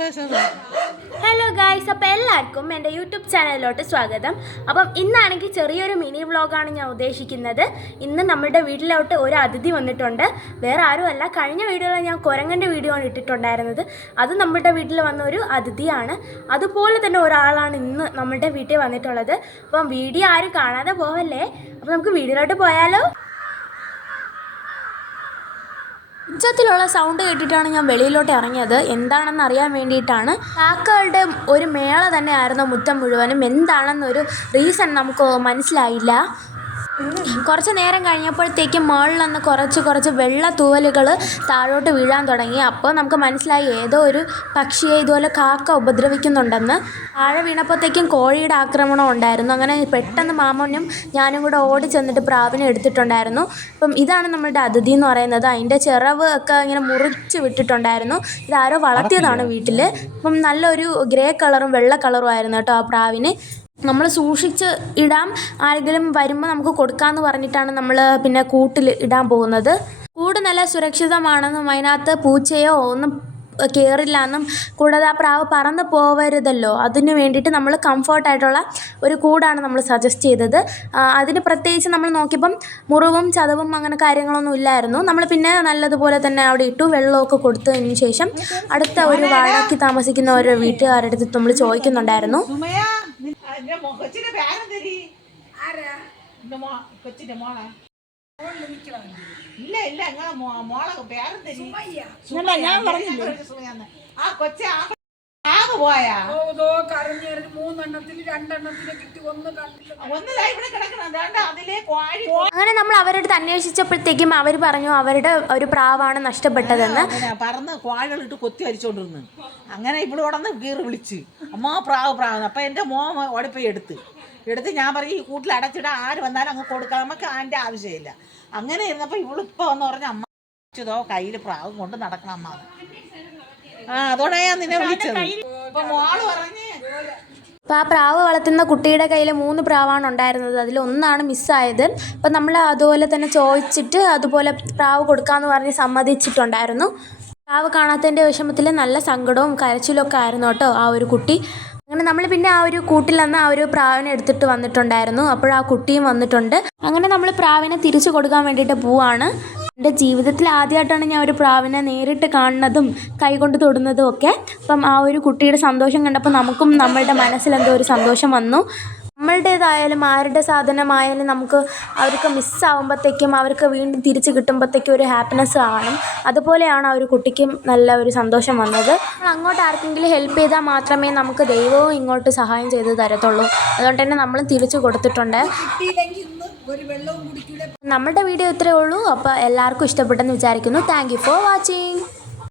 Hello guys, അപ്പോൾ എല്ലാവർക്കും എൻ്റെ യൂട്യൂബ് ചാനലിലോട്ട് സ്വാഗതം. അപ്പം ഇന്നാണെങ്കിൽ ചെറിയൊരു മിനി വ്ളോഗാണ് ഞാൻ ഉദ്ദേശിക്കുന്നത്. ഇന്ന് നമ്മുടെ വീട്ടിലോട്ട് ഒരു അതിഥി വന്നിട്ടുണ്ട്. വേറെ ആരുമല്ല, കഴിഞ്ഞ വീഡിയോയിൽ ഞാൻ കുരങ്ങൻ്റെ വീഡിയോ ആണ് ഇട്ടിട്ടുണ്ടായിരുന്നത്. അത് നമ്മുടെ വീട്ടിൽ വന്ന ഒരു അതിഥിയാണ്. അതുപോലെ തന്നെ ഒരാളാണ് ഇന്ന് നമ്മുടെ വീട്ടിൽ വന്നിട്ടുള്ളത്. അപ്പം വീഡിയോ ആരും കാണാതെ പോവല്ലേ. അപ്പോൾ നമുക്ക് വീഡിയോയിലോട്ട് പോയാലോ. ഉച്ചത്തിലുള്ള സൗണ്ട് കേട്ടിട്ടാണ് ഞാൻ വെളിയിലോട്ട് ഇറങ്ങിയത്. എന്താണെന്ന് അറിയാൻ വേണ്ടിയിട്ടാണ്. കാക്കകളുടെ ഒരു മേള തന്നെയായിരുന്നു മുറ്റം മുഴുവനും. എന്താണെന്നൊരു റീസൺ നമുക്ക് മനസ്സിലായില്ല. കുറച്ച് നേരം കഴിഞ്ഞപ്പോഴത്തേക്കും മുകളിൽ നിന്ന് കുറച്ച് വെള്ള തൂവലുകൾ താഴോട്ട് വീഴാൻ തുടങ്ങി. അപ്പോൾ നമുക്ക് മനസ്സിലായി ഏതോ ഒരു പക്ഷിയെ ഇതുപോലെ കാക്ക ഉപദ്രവിക്കുന്നുണ്ടെന്ന്. താഴെ വീണപ്പോഴത്തേക്കും കോഴിയുടെ ആക്രമണം ഉണ്ടായിരുന്നു. അങ്ങനെ പെട്ടെന്ന് മാമനും ഞാനും കൂടെ ഓടി ചെന്നിട്ട് പ്രാവിനെ എടുത്തിട്ടുണ്ടായിരുന്നു. അപ്പം ഇതാണ് നമ്മുടെ അതിഥി എന്ന് പറയുന്നത്. അതിൻ്റെ ചിറവ് ഒക്കെ ഇങ്ങനെ മുറിച്ച് വിട്ടിട്ടുണ്ടായിരുന്നു. ഇതാരോ വളർത്തിയതാണ് വീട്ടിൽ. അപ്പം നല്ലൊരു ഗ്രേ കളറും വെള്ള കളറും ആയിരുന്നു കേട്ടോ ആ പ്രാവിന്. നമ്മൾ സൂക്ഷിച്ച് ഇടാം, ആരെങ്കിലും വരുമ്പോൾ നമുക്ക് കൊടുക്കാമെന്ന് പറഞ്ഞിട്ടാണ് നമ്മൾ പിന്നെ കൂട്ടിൽ ഇടാൻ പോകുന്നത്. കൂട് നല്ല സുരക്ഷിതമാണെന്നും അതിനകത്ത് പൂച്ചയോ ഒന്നും കയറില്ല എന്നും, കൂടാതെ ആ പ്രാവ് പറന്ന് പോവരുതല്ലോ, അതിന് വേണ്ടിയിട്ട് നമ്മൾ കംഫർട്ടായിട്ടുള്ള ഒരു കൂടാണ് നമ്മൾ സജസ്റ്റ് ചെയ്തത്. അതിന് പ്രത്യേകിച്ച് നമ്മൾ നോക്കിയപ്പം മുറിവും ചതവും അങ്ങനെ കാര്യങ്ങളൊന്നും ഇല്ലായിരുന്നു. നമ്മൾ പിന്നെ നല്ലതുപോലെ തന്നെ അവിടെ ഇട്ടു. വെള്ളമൊക്കെ കൊടുത്തതിന് ശേഷം അടുത്ത ഒരു വാടകയ്ക്ക് താമസിക്കുന്ന ഒരു വീട്ടുകാരുടെ അടുത്ത് നമ്മൾ ചോദിക്കുന്നുണ്ടായിരുന്നു. അങ്ങനെ നമ്മൾ അവരുടെ അടുത്ത് അന്വേഷിച്ചപ്പോഴത്തേക്കും അവർ പറഞ്ഞു അവരുടെ ഒരു പ്രാവാണ് നഷ്ടപ്പെട്ടതെന്ന്. പറന്ന് കോഴികളിട്ട് കൊത്തി അരിച്ചോണ്ടിരുന്നു. അങ്ങനെ ഇവിടെ ഉടന്ന് കീറി വിളിച്ച് അമ്മ പ്രാവ് അപ്പൊ എന്റെ മോൻ ഓടിപ്പോയി എടുത്ത് ഞാൻ പറയും ഈ കൂട്ടിൽ അടച്ചിടാൻ ആര് വന്നാലും അങ്ങ് കൊടുക്കാം, നമുക്ക് അതിന്റെ ആവശ്യമില്ല. അങ്ങനെ ഇരുന്നപ്പോ ഇവളിപ്പോ എന്ന് പറഞ്ഞ അമ്മ ോ കയ്യില് പ്രാവും കൊണ്ട് നടക്കണം അമ്മ. അതോടെ ഞാൻ നിന്നെ വിളിച്ചത്. മോള് പറഞ്ഞ് അപ്പോൾ ആ പ്രാവ് വളർത്തുന്ന കുട്ടിയുടെ കയ്യിൽ 3 പ്രാവാണ് ഉണ്ടായിരുന്നത്. അതിലൊന്നാണ് മിസ്സായത്. അപ്പം നമ്മൾ അതുപോലെ തന്നെ ചോദിച്ചിട്ട് അതുപോലെ പ്രാവ് കൊടുക്കാമെന്ന് പറഞ്ഞ് സമ്മതിച്ചിട്ടുണ്ടായിരുന്നു. പ്രാവ് കാണാത്തതിൻ്റെ വിഷമത്തിൽ നല്ല സങ്കടവും കരച്ചിലും ഒക്കെ ആയിരുന്നു കേട്ടോ ആ ഒരു കുട്ടി. അങ്ങനെ നമ്മൾ പിന്നെ ആ ഒരു കൂട്ടിൽ നിന്ന് ആ ഒരു പ്രാവിനെ എടുത്തിട്ട് വന്നിട്ടുണ്ടായിരുന്നു. അപ്പോൾ ആ കുട്ടിയും വന്നിട്ടുണ്ട്. അങ്ങനെ നമ്മൾ പ്രാവിനെ തിരിച്ചു കൊടുക്കാൻ വേണ്ടിയിട്ട് പോവാണ്. എൻ്റെ ജീവിതത്തിൽ ആദ്യമായിട്ടാണ് ഞാൻ ഒരു പ്രാവിനെ നേരിട്ട് കാണുന്നതും കൈകൊണ്ട് തൊടുന്നതും ഒക്കെ. അപ്പം ആ ഒരു കുട്ടിയുടെ സന്തോഷം കണ്ടപ്പോൾ നമുക്കും നമ്മളുടെ മനസ്സിലെന്തോ ഒരു സന്തോഷം വന്നു. നമ്മളുടേതായാലും ആരുടെ സാധനമായാലും നമുക്ക് അവർക്ക് മിസ്സാവുമ്പോഴത്തേക്കും അവർക്ക് വീണ്ടും തിരിച്ച് കിട്ടുമ്പോഴത്തേക്കും ഒരു ഹാപ്പിനെസ് കാണും. അതുപോലെയാണ് ആ ഒരു കുട്ടിക്കും നല്ല ഒരു സന്തോഷം വന്നത്. അങ്ങോട്ട് ആർക്കെങ്കിലും ഹെൽപ്പ് ചെയ്താൽ മാത്രമേ നമുക്ക് ദൈവവും ഇങ്ങോട്ട് സഹായം ചെയ്ത് തരത്തുള്ളൂ. അതുകൊണ്ട് തന്നെ നമ്മൾ തിരിച്ചു കൊടുത്തിട്ടുണ്ട്. നമ്മുടെ വീഡിയോ ഇത്രയേ ഉള്ളൂ. അപ്പോൾ എല്ലാവർക്കും ഇഷ്ടപ്പെട്ടെന്ന് വിചാരിക്കുന്നു. Thank you for watching.